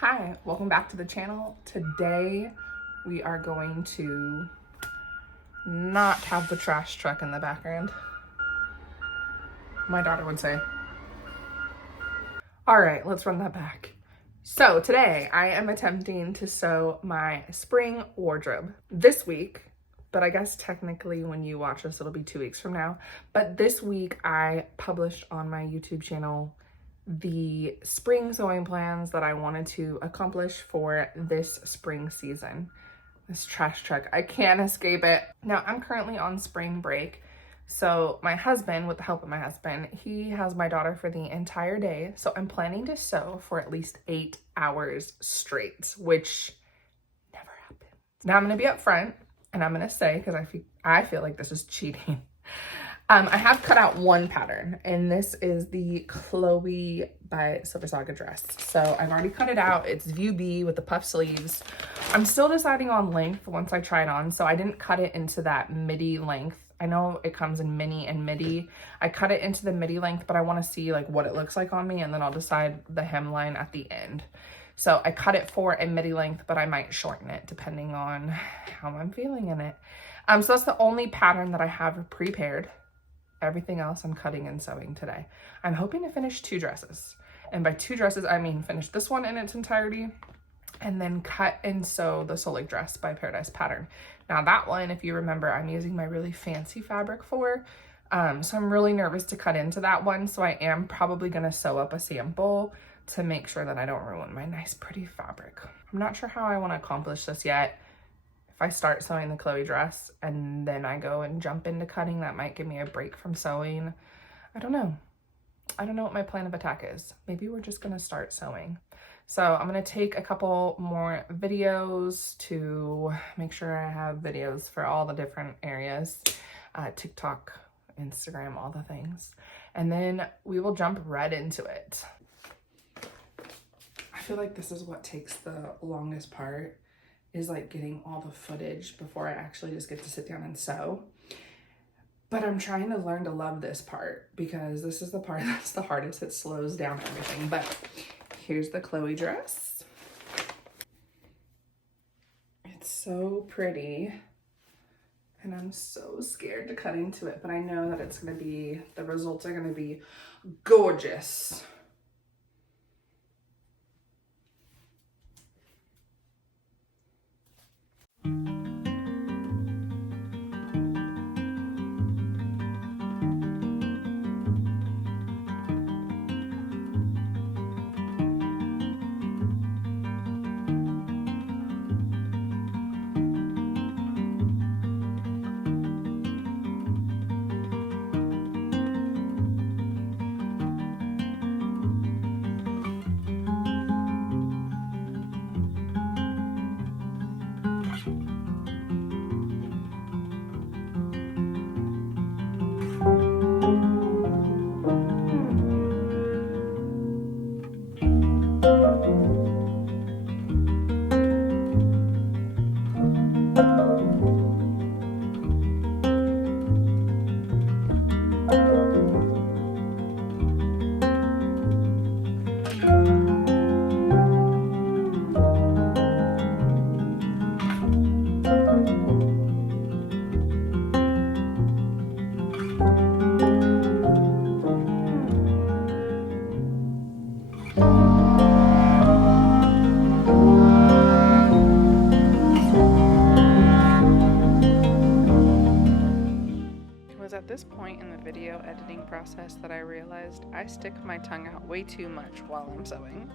Hi, welcome back to the channel. Today we are going to not have the trash truck in the background. My daughter would say. All right, let's run that back. So today I am attempting to sew my spring wardrobe this week, but I guess technically when you watch this, it'll be 2 weeks from now. But this week I published on my YouTube channel the spring sewing plans that I wanted to accomplish for this spring season. This trash truck, I can't escape it. Now I'm currently on spring break. So my husband, with the help of my husband, he has my daughter for the entire day. So I'm planning to sew for at least 8 hours straight, which never happens. Now I'm gonna be up front and I'm gonna say, because I feel like this is cheating. I have cut out one pattern, and this is the Chloe by Silversaga dress. So I've already cut it out. It's view B with the puff sleeves. I'm still deciding on length once I try it on. So I didn't cut it into that midi length. I know it comes in mini and midi. I cut it into the midi length, but I want to see like what it looks like on me, and then I'll decide the hemline at the end. So I cut it for a midi length, but I might shorten it depending on how I'm feeling in it. So that's the only pattern that I have prepared. Everything else I'm cutting and sewing today. I'm hoping to finish 2 dresses. And by 2 dresses, I mean finish this one in its entirety and then cut and sew the Solig dress by Paradise Pattern. Now that one, if you remember, I'm using my really fancy fabric for. So I'm really nervous to cut into that one. So I am probably gonna sew up a sample to make sure that I don't ruin my nice pretty fabric. I'm not sure how I wanna accomplish this yet. If I start sewing the Chloe dress and then I go and jump into cutting, that might give me a break from sewing. I don't know. I don't know what my plan of attack is. Maybe we're just gonna start sewing. So I'm gonna take a couple more videos to make sure I have videos for all the different areas, TikTok, Instagram, all the things. And then we will jump right into it. I feel like this is what takes the longest part, is like getting all the footage before I actually just get to sit down and sew. But I'm trying to learn to love this part because this is the part that's the hardest. It slows down everything. But here's the Chloe dress. It's so pretty. And I'm so scared to cut into it, but I know that it's gonna be, the results are gonna be gorgeous. At this point in the video editing process that I realized I stick my tongue out way too much while I'm sewing.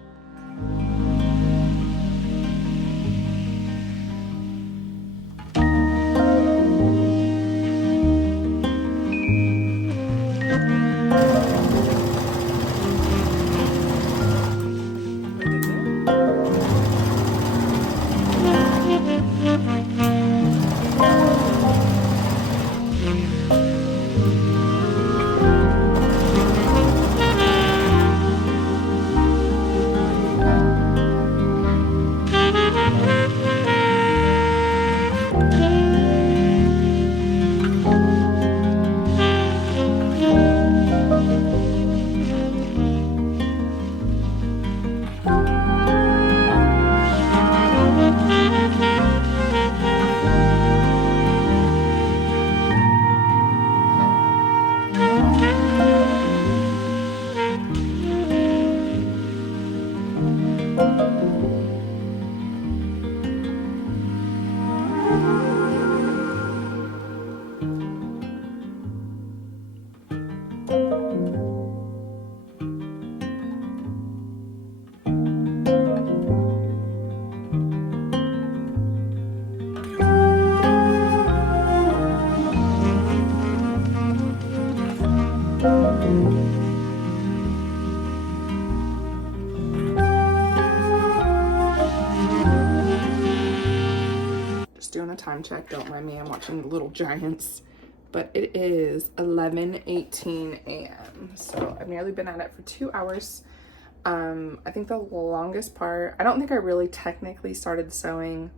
time check. Don't mind me, I'm watching Little Giants. But it is 11:18 a.m. So I've nearly been at it for 2 hours. I think the longest part, I don't think I really technically started sewing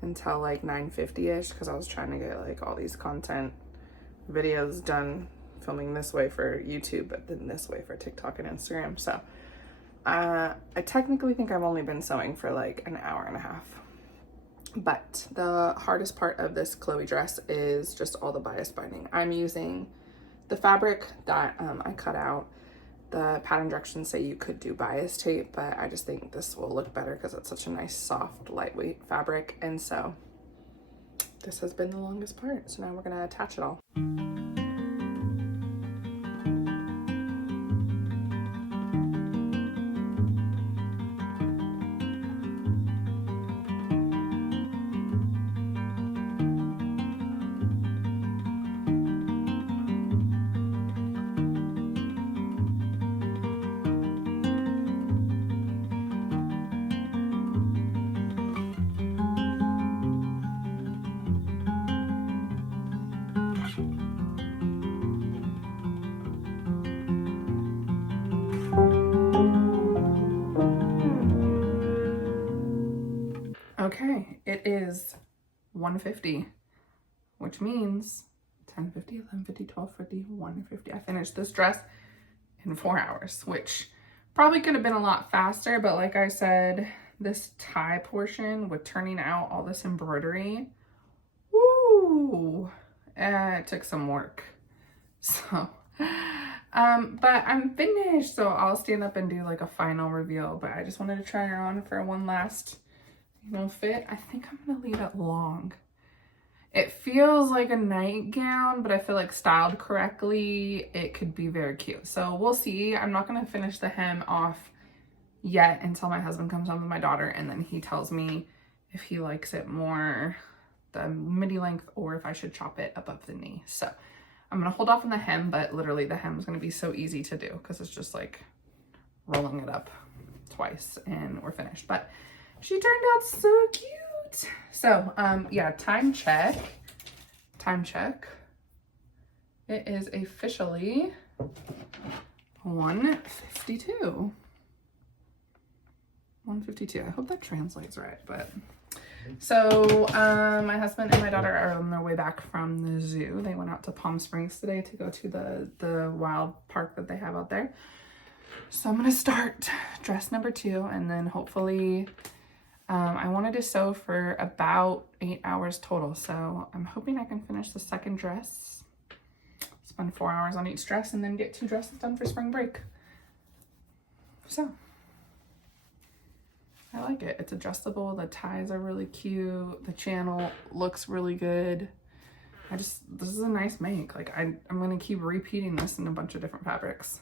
until like 9:50ish, because I was trying to get like all these content videos done, filming this way for YouTube, but then this way for TikTok and Instagram. So I technically think I've only been sewing for like an hour and a half. But the hardest part of this Chloe dress is just all the bias binding. I'm using the fabric that I cut out. The pattern directions say you could do bias tape, but I just think this will look better because it's such a nice, soft, lightweight fabric. And so this has been the longest part. So now we're gonna attach it all. Okay, it is 1:50, which means 10:50, 11:50, 12:50, 1:50. I finished this dress in 4 hours, which probably could have been a lot faster, but like I said, this tie portion with turning out all this embroidery, woo, it took some work. So, but I'm finished, so I'll stand up and do like a final reveal, but I just wanted to try her on for one last fit. I think I'm gonna leave it long. It feels like a nightgown, but I feel like styled correctly, it could be very cute. So we'll see. I'm not gonna finish the hem off yet until my husband comes home with my daughter, and then he tells me if he likes it more the midi length or if I should chop it above the knee. So I'm gonna hold off on the hem, but literally the hem is gonna be so easy to do because it's just like rolling it up twice and we're finished. But she turned out so cute. So, yeah, time check. It is officially 1:52. 1:52. I hope that translates right, but so my husband and my daughter are on their way back from the zoo. They went out to Palm Springs today to go to the wild park that they have out there. So I'm gonna start dress number 2, and then hopefully I wanted to sew for about 8 hours total, so I'm hoping I can finish the second dress, spend 4 hours on each dress, and then get 2 dresses done for spring break. So I like it. It's adjustable. The ties are really cute. The channel looks really good. This is a nice make. Like I'm gonna keep repeating this in a bunch of different fabrics.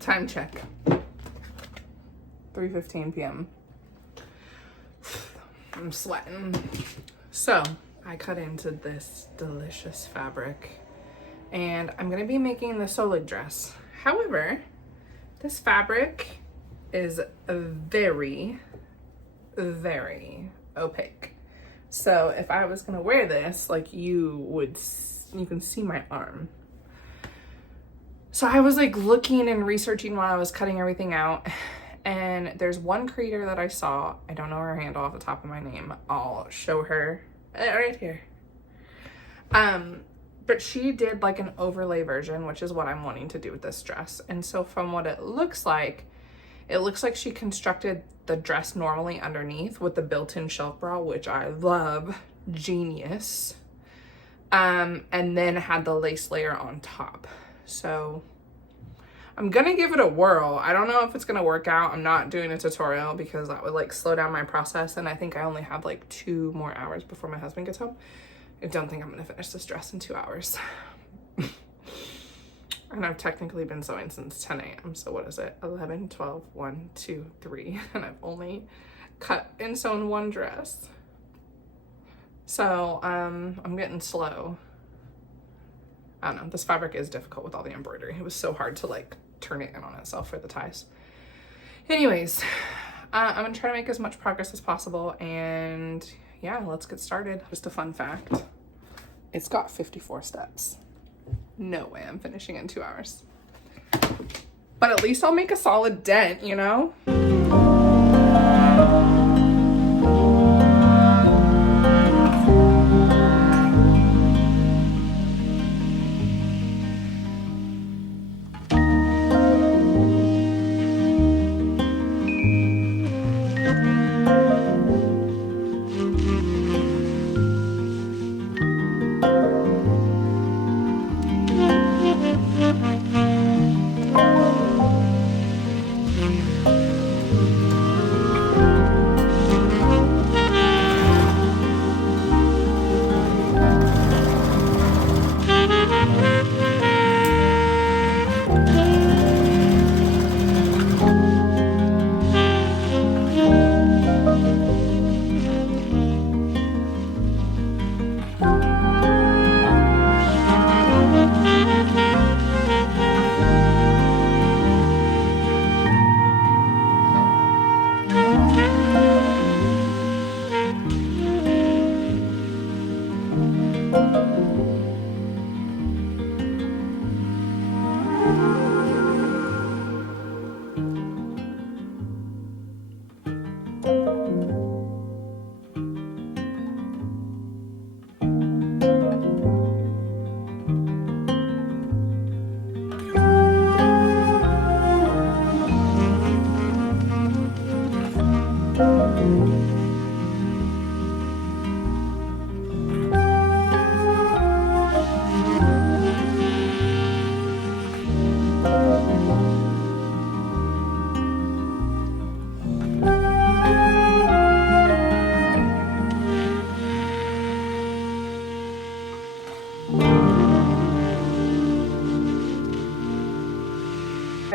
Time check. 3:15 p.m. I'm sweating. So I cut into this delicious fabric and I'm gonna be making the Solig dress. However, this fabric is very, very opaque. So if I was gonna wear this, like you can see my arm. So I was like looking and researching while I was cutting everything out, and there's one creator that I saw. I don't know her handle off the top of my name. I'll show her right here. But she did like an overlay version, which is what I'm wanting to do with this dress. And so from what it looks like she constructed the dress normally underneath with the built-in shelf bra, which I love, genius. And then had the lace layer on top. So I'm gonna give it a whirl. I don't know if it's gonna work out. I'm not doing a tutorial because that would like slow down my process, and I think I only have like 2 more hours before my husband gets home. I don't think I'm gonna finish this dress in 2 hours. And I've technically been sewing since 10 a.m. So what is it? 11, 12, 1, 2, 3. And I've only cut and sewn 1 dress. So I'm getting slow. I don't know, this fabric is difficult with all the embroidery. It was so hard to like turn it in on itself for the ties. Anyways, I'm gonna try to make as much progress as possible, and yeah, let's get started. Just a fun fact, it's got 54 steps. No way I'm finishing in 2 hours. But at least I'll make a solid dent, you know?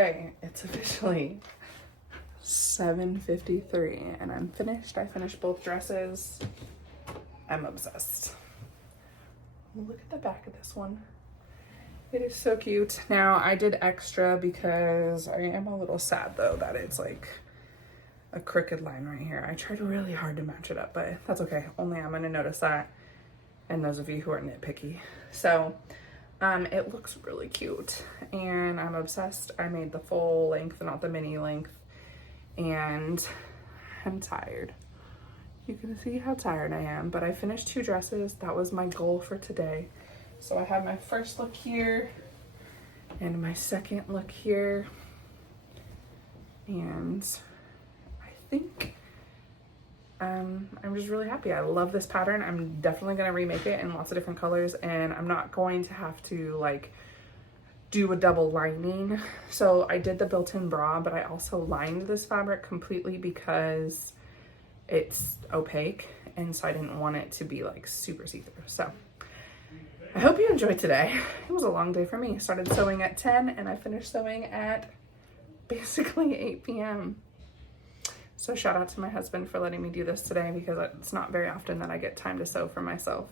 Okay, it's officially 7:53 and I'm finished. I finished both dresses. I'm obsessed. Look at the back of this one. It is so cute. Now I did extra because I am a little sad though that it's like a crooked line right here. I tried really hard to match it up, but that's okay. Only I'm gonna notice that, and those of you who are nitpicky. So it looks really cute and I'm obsessed. I made the full length, not the mini length, and I'm tired. You can see how tired I am, but I finished 2 dresses. That was my goal for today. So I have my first look here and my second look here, and I think I'm just really happy. I love this pattern. I'm definitely gonna remake it in lots of different colors, and I'm not going to have to like do a double lining. So I did the built-in bra, but I also lined this fabric completely because it's opaque, and so I didn't want it to be like super see-through. So I hope you enjoyed today. It was a long day for me. I started sewing at 10 and I finished sewing at basically 8 p.m. So shout out to my husband for letting me do this today because it's not very often that I get time to sew for myself.